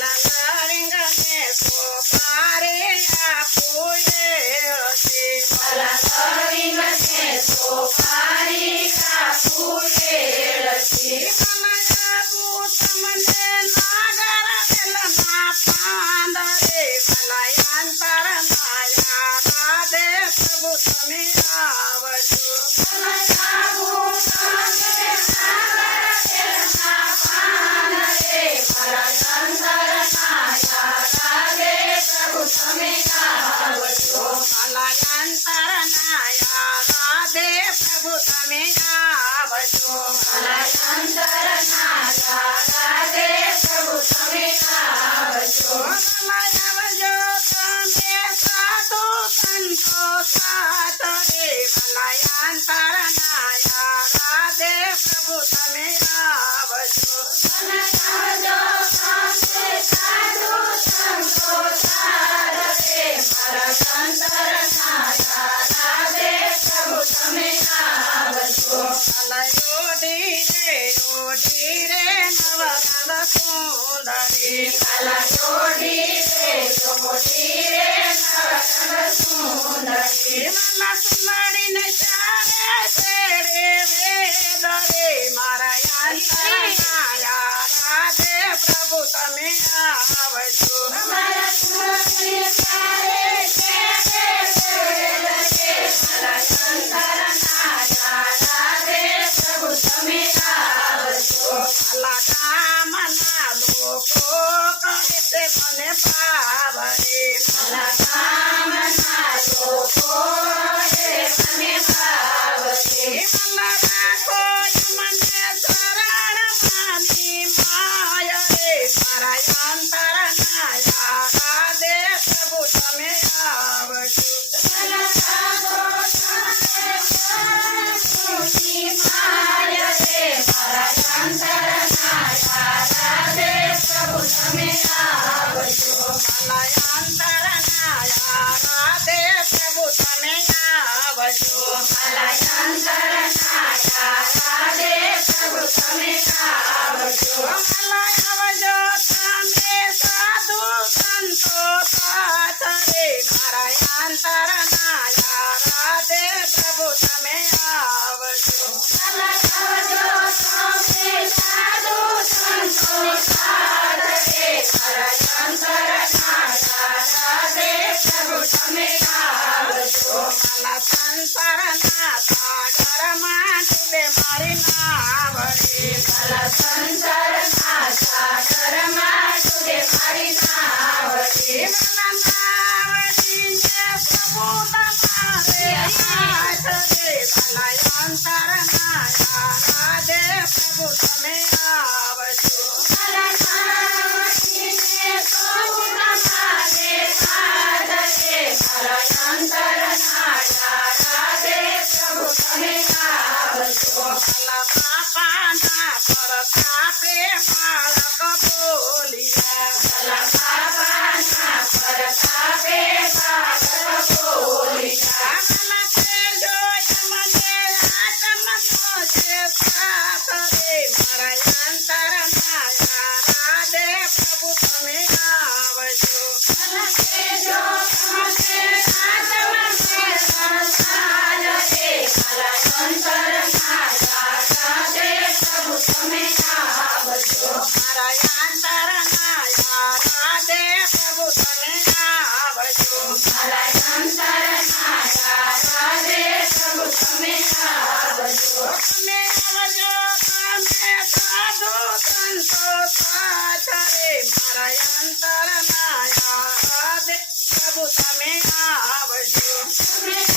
La સુંદરી કાલા જોડી રે ચોટી રે નવરંગ સુંદરી માલા સુંદરીને ચારે છેડે વેદ રે મારા અંતરના રાધે પ્રભુ તમે આવજો મારા સુંદરી ચારે છેડે વેદ રે મારા અંતરના રાધે પ્રભુ તમે આવજો માલા ગામના લોકો કહે છે મને પાવરે મારા ગામના લોકો રે મને ભાવશે માલા રાખો મને શરણ માની માય રે મારા અંતરના રાધે પ્રભુ તમે આવજો મારા સાધો સુખી માય રે મારા અંતરના રાધે પ્રભુ તમે આવજો માલા અંતરના રાધે પ્રભુ તમે આવજો મારા અંતરના રાધે પ્રભુ તમે આવજો માલા આવજો તમે સાધુ સંતો સાથ રે મારા અંતરના રાધે પ્રભુ તમે આવજો મારા આવજો તમે સાધુ સંતો સાથ રે મારા અંતરના રાધે પ્રભુ તમે આવજો માલા સંસારના સાગરમાં ડૂબે મારી નાવડી મારા સંસારના સાગરમાં ડૂબે મારી નાવડી માલા નાવડીને પ્રભુ તમારે હાથ રે માલા અંતરના રાધે પ્રભુ તમે આવજો મારા નાવડીને પ્રભુ તમારે હાથ રે મારા અંતરના રાધે પ્રભુ તમે આવજો માલા બાપાના પરતાપે બાળક બોલિયા મારા બાબાના પરતાપે બાળક બોલિયા માલા તેજો મને આત્મનો છે સાથ રે મારા અંતરના રાધે પ્રભુ તમે આવજો મારા તેજો મને આત્મનો સંસાર રે મારા અંતરના રાધે પ્રભુ તમે આવજો મારા અંતરના રાધે પ્રભુ તમે આવજો મારા અંતરના રાધે પ્રભુ તમે આવજો તમે આવજો તમે સાધુ સંતો સાથ રે મારા અંતરના રાધે પ્રભુ તમે આવજો તમે